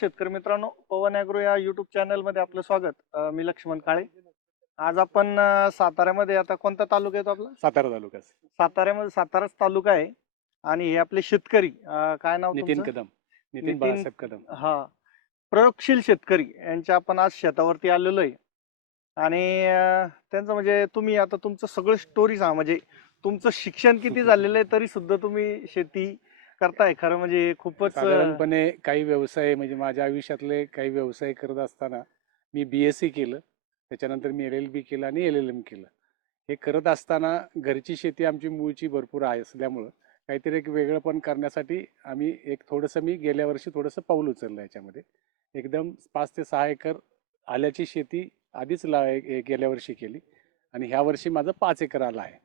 शेतकरी मित्रांनो पवन ॲग्रो या युट्यूब चॅनलमध्ये आपलं स्वागत. अं, मी लक्ष्मण काळे. आज आपण अं, साताऱ्यामध्ये आता कोणता तालुका येतो आपला? सातारा तालुक्यात साताऱ्यामध्ये साताराच तालुका आहे. आणि हे आपले शेतकरी अं, काय नाव नितीन तुमचं? कदम. नितीन नितीन- बाळासाहेब कदम. हा. प्रयोगशील शेतकरी यांच्या आपण आज शेतावरती आलेलो आहे. आणि अं, त्यांचं म्हणजे तुम्ही आता तुमचं सगळं स्टोरी सांगा म्हणजे तुमचं शिक्षण किती झालेलं आहे तरी सुद्धा तुम्ही शेती करताय. खरं म्हणजे खूपच साधारणपणे काही व्यवसाय म्हणजे माझ्या आयुष्यातले काही व्यवसाय करत असताना मी बी एस सी केलं. त्याच्यानंतर मी एल एल बी केलं आणि एल एल एम केलं. हे करत असताना घरची शेती आमची मूळची भरपूर आहे असल्यामुळं काहीतरी एक वेगळं पण करण्यासाठी आम्ही एक थोडंसं मी गेल्या वर्षी थोडंसं पाऊल उचललं याच्यामध्ये. एकदम पाच ते सहा एकर आल्याची शेती आधीच ला गेल्या वर्षी केली आणि ह्या वर्षी माझं पाच एकर आलं आहे.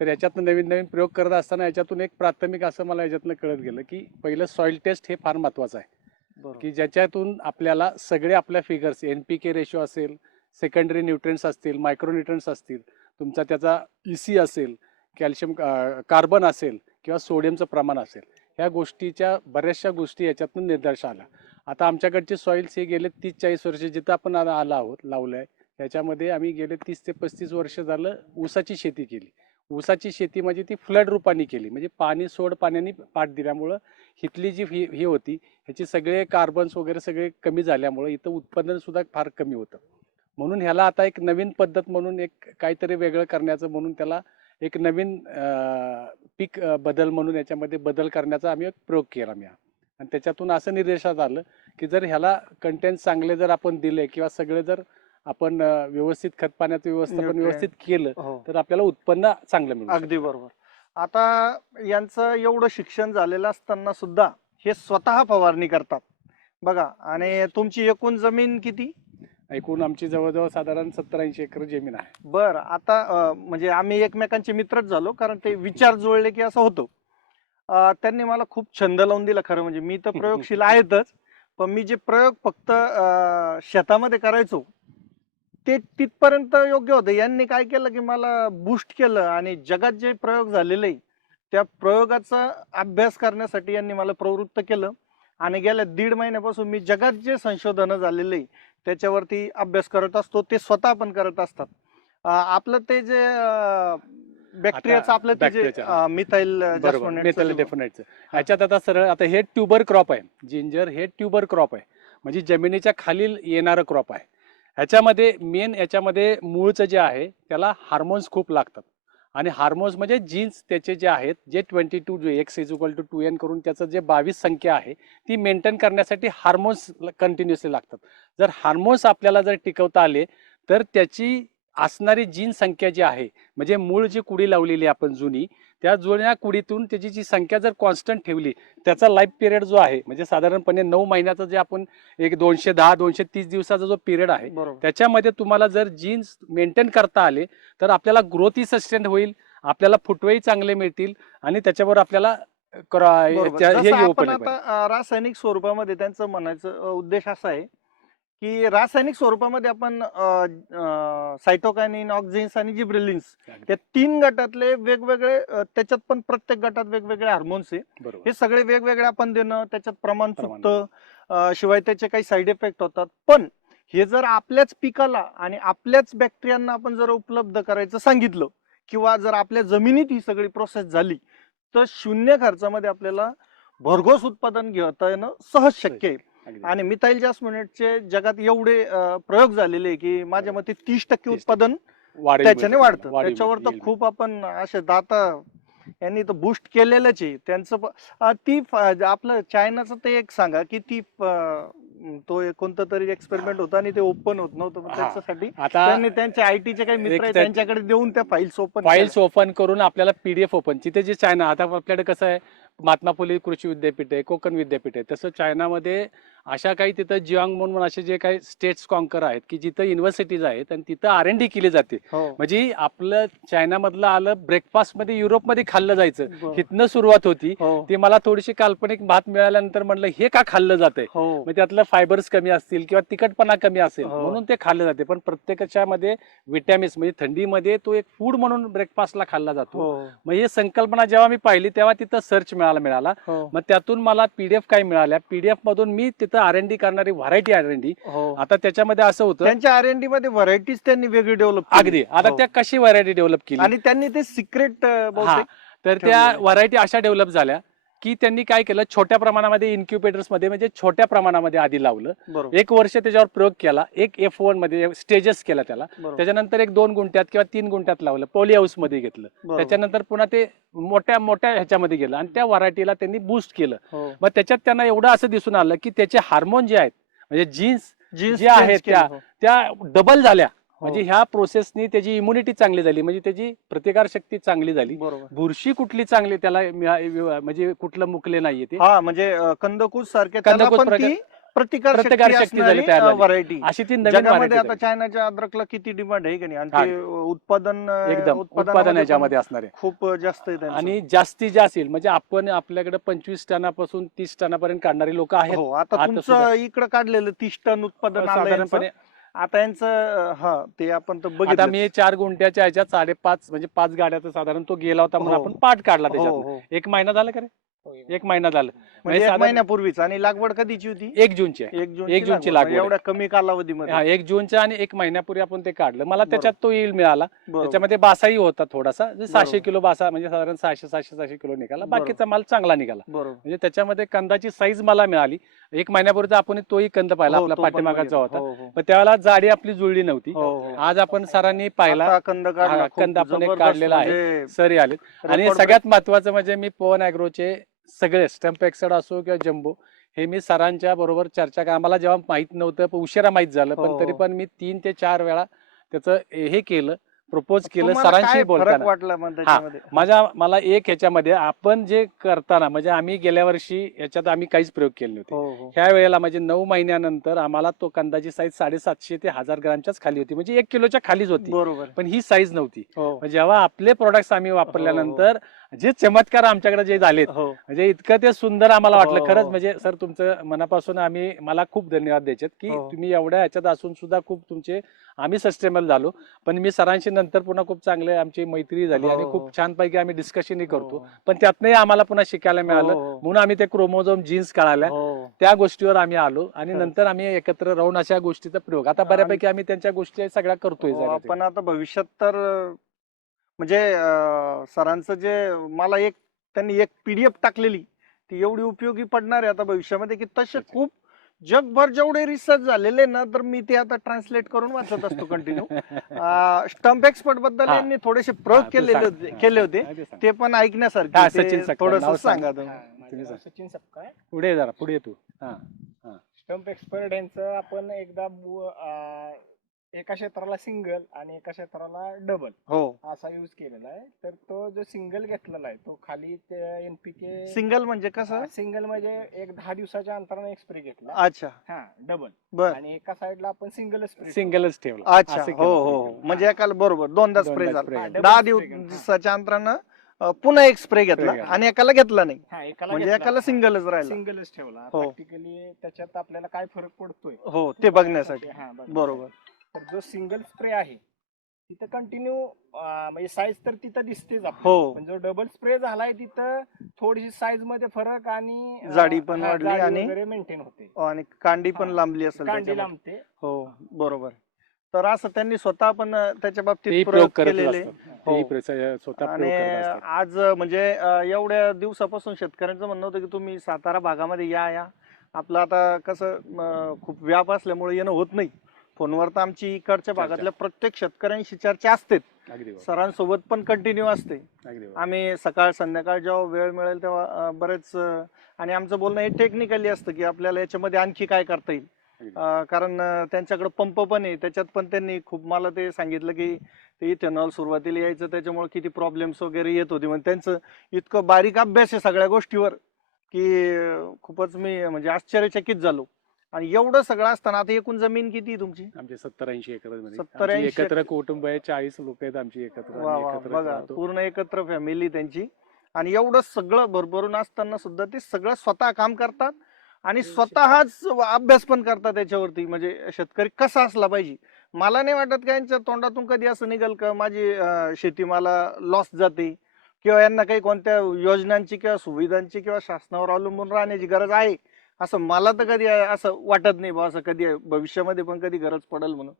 तर याच्यातनं नवीन नवीन प्रयोग करत असताना याच्यातून एक प्राथमिक असं मला याच्यातनं कळत गेलं की पहिलं सॉईल टेस्ट हे फार महत्त्वाचं आहे. की ज्याच्यातून आपल्याला सगळे आपल्या figures N P K ratio असेल सेकंडरी न्यूट्रन्स असतील मायक्रोन्यूट्रन्स असतील तुमचा त्याचा ई सी असेल कॅल्शियम कार्बन असेल किंवा सोडियमचं प्रमाण असेल ह्या गोष्टीच्या बऱ्याचशा गोष्टी याच्यातून निदर्श आल्या आता आमच्याकडचे सॉईल्स हे गेले तीस चाळीस वर्ष जिथं आपण आलो आहोत लावलं आहे त्याच्यामध्ये आम्ही गेले तीस ते पस्तीस वर्ष झालं ऊसाची शेती केली. ऊसाची शेती म्हणजे ती फ्लड रूपाने केली म्हणजे पाणी सोड पाण्याने पाठ दिल्यामुळं हिथली जी ही ही होती ह्याचे सगळे कार्बन्स वगैरे सगळे कमी झाल्यामुळं इथं उत्पादनसुद्धा फार कमी होतं म्हणून ह्याला आता एक नवीन पद्धत म्हणून एक काहीतरी वेगळं करण्याचं म्हणून त्याला एक नवीन पीक बदल म्हणून याच्यामध्ये बदल करण्याचा आम्ही एक प्रयोग केला मी हा. आणि त्याच्यातून असं निर्देशात आलं की जर ह्याला कंटेंट चांगले जर आपण दिले किंवा सगळे जर आपण व्यवस्थित खत पाण्याचं व्यवस्थापन. व्यवस्थित केलं हो. तर आपल्याला उत्पन्न चांगलं मिळू शकतं. अगदी बरोबर. आता यांचं एवढं शिक्षण झालेलं असताना सुद्धा हे स्वतः फवारणी करतात. बघा आणि तुमची एकूण जमीन किती? एकूण आमची जवळजवळ साधारण सत्तर ऐंशी एकर जमीन आहे. बर आता म्हणजे आम्ही एकमेकांचे मित्रच झालो कारण ते विचार जुळले की असं होतं. त्यांनी मला खूप छंद लावून दिला खरं म्हणजे. मी तर प्रयोगशील आहेतच पण मी जे प्रयोग फक्त शेतामध्ये करायचो ते तिथपर्यंत योग्य होतं. यांनी काय केलं की मला बूस्ट केलं आणि जगात जे प्रयोग झालेले त्या प्रयोगाचा अभ्यास करण्यासाठी यांनी मला प्रवृत्त केलं. आणि गेल्या दीड महिन्यापासून मी जगात जे संशोधन झालेले त्याच्यावरती अभ्यास करत असतो. ते स्वतः पण करत असतात. आपलं ते जे बॅक्टेरियाचं आपलं ते जे मिथाईल ह्याच्यात आता सरळ आता हे ट्युबर क्रॉप आहे. जिंजर हे ट्युबर क्रॉप आहे. म्हणजे जमिनीच्या खालील येणारं क्रॉप आहे. ह्याच्यामध्ये मेन याच्यामध्ये मूळचं जे आहे त्याला हार्मोन्स खूप लागतात. आणि हार्मोन्स म्हणजे जीन्स त्याचे जे आहेत जे ट्वेंटी टू जे x is equal to two n करून त्याचं जे बावीस संख्या आहे ती मेंटेन करण्यासाठी हार्मोन्स कंटिन्युअसली लागतात. जर हार्मोन्स आपल्याला जर टिकवता आले तर त्याची असणारी जीन संख्या जी आहे म्हणजे मूळ जी कुडी लावलेली आहे आपण जुनी त्या जुन्या कुडीतून त्याची जी संख्या जर कॉन्स्टंट ठेवली त्याचा लाईफ पिरियड जो आहे म्हणजे साधारणपणे नऊ महिन्याचा जे आपण एक दोनशे दहा दोनशे तीस दिवसाचा जो पिरियड आहे त्याच्यामध्ये तुम्हाला जर जीन्स मेंटेन करता आले तर आपल्याला ग्रोथही सस्टेन होईल आपल्याला फुटवेही चांगले मिळतील आणि त्याच्यावर आपल्याला हे रासायनिक स्वरूपामध्ये त्यांचं म्हणायचं उद्देश असा आहे की रासायनिक स्वरूपामध्ये आपण सायटोकायनिन ऑक्झिन्स आणि जिब्रिलिन्स या तीन गटातले वेगवेगळे त्याच्यात पण प्रत्येक गटात वेगवेगळे हार्मोन्स आहे. हे सगळे वेगवेगळे आपण देणं त्याच्यात प्रमाण. चुकतं शिवाय त्याचे काही साईड इफेक्ट होतात. पण हे जर आपल्याच पिकाला आणि आपल्याच बॅक्टेरियांना आपण जर उपलब्ध करायचं सांगितलं किंवा जर आपल्या जमिनीत ही सगळी प्रोसेस झाली तर शून्य खर्चामध्ये आपल्याला भरघोस उत्पादन घेता येणं सहज शक्य आहे. आणि मिथाईल जास्मिनेटचे जगात एवढे प्रयोग झालेले की माझ्या मते तीस टक्के 30% उत्पादन त्याच्याने वाढतं. त्याच्यावर तर. खूप आपण असे दाता यांनी तर बूस्ट केलेलंच आहे. त्यांचं ती आपलं चायनाचं ते एक सांगा की ती तो कोणतं तरी एक्सपेरिमेंट होता आणि ते ओपन होत नव्हतं. हा. त्याच्यासाठी त्यांनी त्यांचे आयटीचे काही मित्र त्यांच्याकडे देऊन त्या फाईल्स ओपन फाईल्स ओपन करून आपल्याला पीडीएफ ओपन तिथे जे चायना आता आपल्याकडे कसं आहे महात्मा फुले कृषी विद्यापीठ आहे कोकण विद्यापीठ आहे तसं चायनामध्ये अशा काही तिथं जियांग म्हणून असे जे काही स्टेट्स कॉन्कर आहेत की जिथं युनिव्हर्सिटीज आहेत आणि तिथं आर एन डी केली जाते. हो. म्हणजे आपलं चायनामधलं आलं ब्रेकफास्टमध्ये युरोपमध्ये खाल्लं जायचं. इथनं सुरुवात होती. हो. ती मला थोडीशी काल्पनिक भात मिळाल्यानंतर म्हणलं हे का खाल्लं जातंय? मग त्यातलं फायबर्स कमी असतील किंवा तिखटपणा कमी असेल. म्हणून ते खाल्लं जाते. पण प्रत्येकाच्यामध्ये विटॅमिन्स म्हणजे थंडीमध्ये तो एक फूड म्हणून ब्रेकफास्टला खाल्ला जातो. मग ही संकल्पना जेव्हा मी पाहिली तेव्हा तिथं सर्च मिळाला मिळाला. मग त्यातून मला पीडीएफ काय मिळाल्या. पीडीएफ मधून मी तिथं आर एन डी करणारी व्हरायटी आर एन डी हो. आता त्याच्यामध्ये असं होतं त्यांच्या आर एन डी मध्ये व्हरायटीज त्यांनी वेगळी डेव्हलप अगदी. आता हो. त्या कशी व्हरायटी डेव्हलप केली? आणि त्यांनी ते सिक्रेट तर त्या. व्हरायटी अशा डेव्हलप झाल्या. की त्यांनी काय केलं? छोट्या प्रमाणामध्ये इन्क्युबेटर्समध्ये म्हणजे छोट्या प्रमाणामध्ये आधी लावलं. एक वर्ष त्याच्यावर प्रयोग केला. एक एफ वनमध्ये स्टेजेस केला त्याला. त्याच्यानंतर एक दोन गुंठ्यात किंवा तीन गुंठ्यात लावलं. पॉली हाऊसमध्ये घेतलं. त्याच्यानंतर पुन्हा ते मोठ्या मोठ्या ह्याच्यामध्ये गेलं. आणि त्या व्हरायटीला त्यांनी बूस्ट केलं. हो. मग त्याच्यात त्यांना एवढं असं दिसून आलं की त्याचे हार्मोन जे आहेत म्हणजे जीन्स जे आहेत त्या-. त्या डबल झाल्या. हो. म्हणजे ह्या प्रोसेसनी त्याची इम्युनिटी चांगली झाली म्हणजे त्याची प्रतिकार शक्ती चांगली झाली बुरशी कुठली चांगली त्याला म्हणजे कुठलं मुकले नाहीये ते हा म्हणजे कंदकूस सारखे कंदकूस प्रतिकार शक्ती झाली. व्हरायटी अशी ती नवीन आता. चायनाच्या अद्रकला किती डिमांड आहे की नाही आणि हा. उत्पादन एकदम उत्पादन याच्यामध्ये असणार आहे खूप जास्त. आणि जास्तीत जास्त येईल म्हणजे आपण आपल्याकडे पंचवीस टनापासून तीस टनापर्यंत काढणारी लोक आहेत हो आता. इकडे काढलेलं तीस टन उत्पादन साधारणपणे. आता यांचं हा ते आपण तर आता बघितलं मी चार गुंठ्याच्या ह्याच्यात साडेपाच म्हणजे पाच गाड्याचा साधारण तो गेला होता म्हणून हो. आपण पाठ काढला हो, त्याच्यात हो. एक महिना झाला का रे एक महिना झाला. म्हणजे एक साधारण- महिन्यापूर्वीच. आणि लागवड कधीची होती? एक जूनची आहे. एक जून एक जूनची लागवड. आहे. एवढ्या कमी कालावधीमध्ये. एक जूनच्या आणि एक महिन्यापूर्वी आपण ते काढलं. मला त्याच्यात तो येईल मिळाला. त्याच्यामध्ये बासाही होता थोडासा. जे सहाशे बरोबर. किलो बासा म्हणजे साधारण सहाशे सहाशे सहाशे किलो निघाला. बरोबर. बाकीचा माल चांगला निघाला. बरोबर. म्हणजे त्याच्यामध्ये कंदाची साईज मला मिळाली. एक महिन्यापूर्वीचा आपण तोही कंद पाहिला हो, आपला तो पण पाठीमागाचा बघितला. होता. हो, हो. पण त्यावेळेला जाडी आपली जुळली नव्हती. हो, हो. आज आपण सरांनी पाहिला. आता कंद काढला. हा, खूप कंद आपण एक जबरदस्त काढलेला आहे. म्हणजे सरी आले आणि record सगळ्यात महत्वाचं म्हणजे मी पवन अॅग्रोचे सगळे स्टंप एक्सड असो किंवा जम्बो हे मी सरांच्या बरोबर चर्चा करा आम्हाला जेव्हा माहीत नव्हतं पण उशिरा माहीत झालं हो, पण तरी हो. पण मी तीन ते चार वेळा त्याचं हे केलं प्रपोज केलं तुम्हाला सरांशी काय फरक बोलताना. वाटला मग त्याच्यामध्ये? माझ्या मला एक ह्याच्यामध्ये आपण जे करताना म्हणजे आम्ही गेल्या वर्षी ह्याच्यात आम्ही काहीच प्रयोग केले नव्हते. हो हो. ह्या वेळेला म्हणजे नऊ महिन्यानंतर आम्हाला तो कंदाची साईज साडेसातशे ते हजार ग्रामच्याच खाली होती. म्हणजे एक किलोच्या खालीच होती. बरोबर. पण ही साईज नव्हती. हो. मग जेव्हा आपले प्रोडक्ट्स आम्ही वापरल्यानंतर जे चमत्कार आमच्याकडे जे झालेत हो. म्हणजे इतकं ते सुंदर आम्हाला वाटलं. हो. खरंच म्हणजे सर तुमचं मनापासून आम्ही मला खूप धन्यवाद द्यायचे की हो. तुम्ही एवढ्या ह्याच्यात असून सुद्धा खूप तुमचे आम्ही सस्टेनेबल झालो. पण मी सरांशी नंतर पुन्हा खूप चांगले आमची मैत्री झाली हो, आणि हो. खूप छानपैकी आम्ही डिस्कशनही करतो हो. पण त्यातनंही आम्हाला पुन्हा शिकायला मिळालं हो, हो. म्हणून आम्ही ते क्रोमोझोम जीन्स हो. त्या गोष्टीवर आम्ही आलो आणि. नंतर आम्ही एकत्र राहून अशा गोष्टीचा प्रयोग आता बऱ्यापैकी आम्ही त्यांच्या गोष्टी सगळ्या करतोय हो. आपण आता भविष्यात तर म्हणजे सरांचं जे मला एक त्यांनी एक पीडीएफ टाकलेली ती एवढी उपयोगी पडणार आहे आता भविष्यामध्ये की तसे. खूप जगभर जेवढे रिसर्च झालेले ना तर मी ते आता ट्रान्सलेट करून वाचत असतो कंटिन्यू स्टंप एक्सपर्टबद्दल हा. यांनी थोडेसे प्रयोग हा, ते केलेले सांग. होते केले होते हा, ते सांग. ते पण हा, ऐकण्यासारखे सचिन सखरे, थोडस नाव सांग. सांगा तुम्ही. माझं. सचिन सपकाळ पुढे जरा पुढे तू हा स्टंप एक्सपर्ट यांचं आपण एकदा बु- अं, एका क्षेत्राला सिंगल आणि एका क्षेत्राला डबल हो. असा यूज केलेला आहे. तर तो जो सिंगल घेतलेला आहे तो खाली एनपीके सिंगल म्हणजे कसं? सिंगल म्हणजे एक दहा दिवसाच्या अंतराने एक स्प्रे घेतला. अच्छा. हा डबल. बर. आणि एका साईडला आपण सिंगल स्प्रे सिंगलच ठेवला. अच्छा असं हो केलं, हो. म्हणजे एकाला बरोबर दोनदा दोनदा स्प्रे झाला. spray हा, केला. double दहा spray केला. दिवसाच्या अंतरानं अं, पुन्हा एक स्प्रे घेतला घेतला. आणि एकाला घेतला नाही. हा एकाला म्हणजे. एकाला सिंगलच राहिला. सिंगलच ठेवला. हो. प्रॅक्टिकली त्याच्यात आपल्याला काय फरक पडतोय? हो ते बघण्यासाठी. हा बघण्यासाठी. बरोबर. तर जो सिंगल स्प्रे आहे तिथं कंटिन्यू म्हणजे साईज तर तिथं दिसतेच आपल्याला. हो. पण जो डबल स्प्रे झालाय तिथं थोडीशी साईजमध्ये फरक आणि अं, जाडी पण हा, वाढली जाडी आणि वगैरे मेंटेन होते. आणि कांडी पण हा. लांबली असेल कांडी त्याच्यामध्ये. लांबते. हो बरोबर. तर असं त्यांनी स्वतः पण अं, त्याच्या तेही बाबतीत प्रयोग केलेले. असतात. हो. तेही प्र- स्वतः आणि प्रयोग करत असतात. आज अं, म्हणजे अं, एवढ्या दिवसापासून शेतकऱ्यांचं म्हणणं होतं की तुम्ही सातारा भागामध्ये या या. आपलं आता कसं अं, खूप व्याप असल्यामुळे येणं होत नाही. फोनवर तर आमची इकडच्या. भागातल्या प्रत्येक शेतकऱ्यांशी चर्चा अगदी बरोबर. सरांसोबत पण कंटिन्यू असते अगदी बरोबर. आम्ही सकाळ संध्याकाळ जेव्हा वेळ मिळेल तेव्हा अं, बरेच अं, आणि आमचं बोलणं हे टेक्निकली असतं की आपल्याला याच्यामध्ये आणखी काय करता येईल अगदी. अं, कारण अं, त्यांच्याकडे पंप पण आहे त्याच्यात पण त्यांनी खूप मला ते सांगितलं की ते इथेनॉल सुरुवातीला यायचं त्याच्यामुळे किती प्रॉब्लेम्स वगैरे येत होते म्हणजे त्यांचं इतकं बारीक अभ्यास आहे सगळ्या गोष्टीवर की अं, खूपच मी म्हणजे आश्चर्यचकित झालो आणि एवढं सगळं असताना आता एकूण जमीन किती आहे तुमची? आमचे सत्तर ऐंशी एकरमध्ये 70 आमची 80 एकत्र कुटुंब आहे चाळीस लोक आहेत आमची एकत्र. वा आम्ही वा एकत्र बघा राहतो. पूर्ण एकत्र फॅमिली त्यांची. आणि एवढं सगळं भरभरून असताना सुद्धा ते सगळं स्वतः काम करतात आणि स्वतःच अभ्यास पण करतात त्याच्यावरती. म्हणजे शेतकरी कसा असला पाहिजे. मला नाही वाटत का यांच्या तोंडातून कधी असं निघाल का माझी अं, शेती मला लॉस जाते. किंवा यांना काही कोणत्या योजनांची किंवा सुविधांची किंवा शासनावर अवलंबून राहण्याची गरज आहे. असं मला तर कधी असं वाटत नाही बा असं कधी भविष्यामध्ये पण कधी गरज पडेल म्हणून.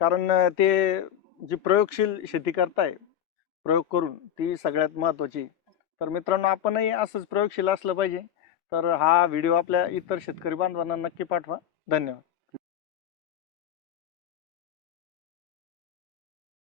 कारण ते जी प्रयोगशील शेती करताय प्रयोग करून ती सगळ्यात महत्वाची तर मित्रांनो आपणही असंच प्रयोगशील असलं पाहिजे. तर हा व्हिडिओ आपल्या इतर शेतकरी बांधवांना नक्की पाठवा. धन्यवाद.